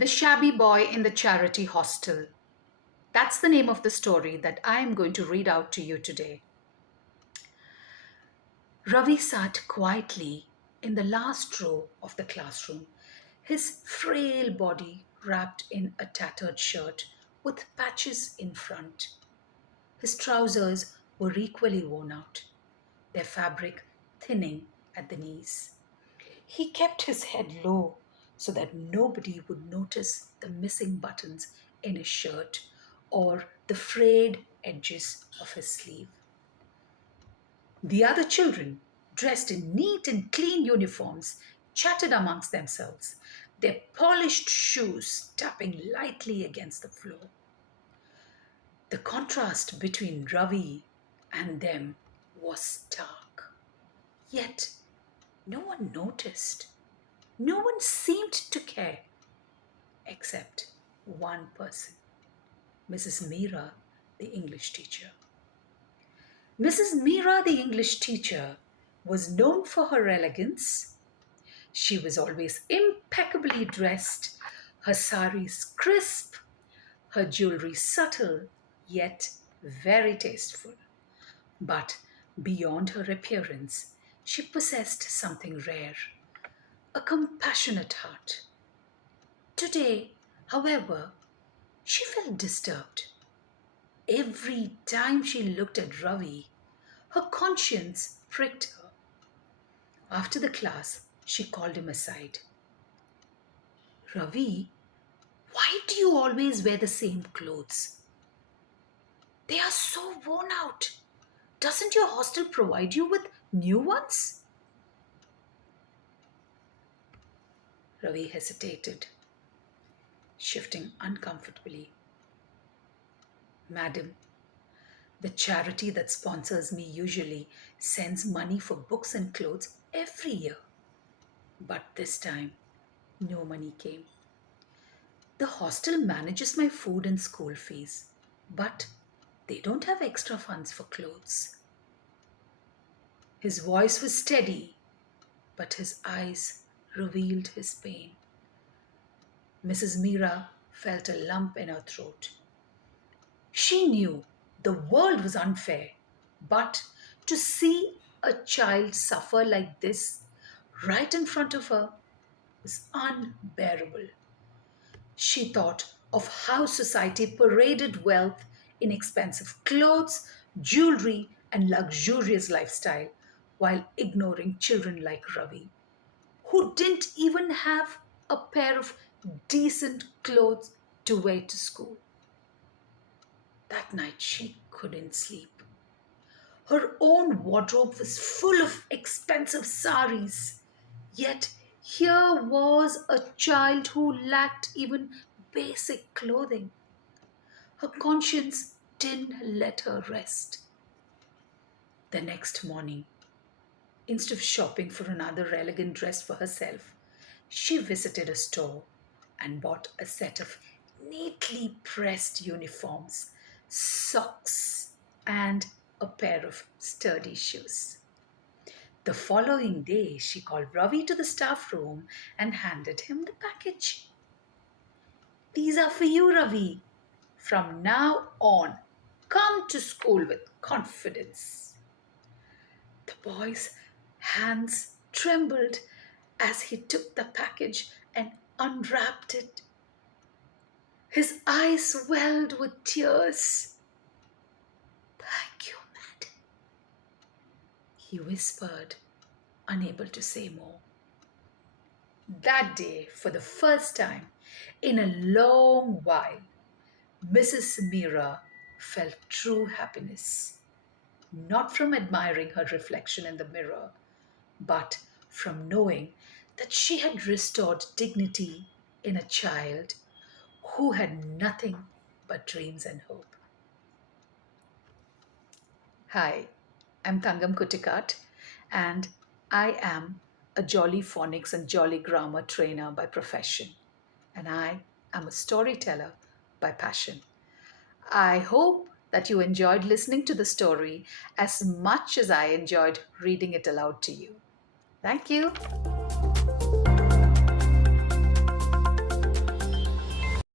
The Shabby Boy in the Charity Hostel. That's the name of the story that I am going to read out to you today. Ravi sat quietly in the last row of the classroom, his frail body wrapped in a tattered shirt with patches in front. His trousers were equally worn out, their fabric thinning at the knees. He kept his head low so that nobody would notice the missing buttons in his shirt or the frayed edges of his sleeve. The other children, dressed in neat and clean uniforms, chatted amongst themselves, their polished shoes tapping lightly against the floor. The contrast between Ravi and them was stark. Yet no one noticed. No one seemed to care except one person, Mrs. Meera, the English teacher. Mrs. Meera, the English teacher, was known for her elegance. She was always impeccably dressed, her saris crisp, her jewelry subtle, yet very tasteful. But beyond her appearance, she possessed something rare, a compassionate heart. Today, however, she felt disturbed. Every time she looked at Ravi, her conscience pricked her. After the class, she called him aside. Ravi, why do you always wear the same clothes? They are so worn out. Doesn't your hostel provide you with new ones? Ravi hesitated, shifting uncomfortably. Madam, the charity that sponsors me usually sends money for books and clothes every year. But this time, no money came. The hostel manages my food and school fees, but they don't have extra funds for clothes. His voice was steady, but his eyes revealed his pain. Mrs. Meera felt a lump in her throat. She knew the world was unfair, but to see a child suffer like this right in front of her was unbearable. She thought of how society paraded wealth in expensive clothes, jewelry, and luxurious lifestyle while ignoring children like Ravi, who didn't even have a pair of decent clothes to wear to school. That night she couldn't sleep. Her own wardrobe was full of expensive saris. Yet here was a child who lacked even basic clothing. Her conscience didn't let her rest. The next morning, instead of shopping for another elegant dress for herself, she visited a store and bought a set of neatly pressed uniforms, socks, and a pair of sturdy shoes. The following day, she called Ravi to the staff room and handed him the package. These are for you, Ravi. From now on, come to school with confidence. The boy's hands trembled as he took the package and unwrapped it. His eyes welled with tears. Thank you, madam, he whispered, unable to say more. That day, for the first time in a long while, Mrs. Meera felt true happiness, not from admiring her reflection in the mirror, but from knowing that she had restored dignity in a child who had nothing but dreams and hope. Hi, I'm Thankam Kuttikat, and I am a Jolly Phonics and Jolly Grammar trainer by profession, and I am a storyteller by passion. I hope that you enjoyed listening to the story as much as I enjoyed reading it aloud to you. Thank you.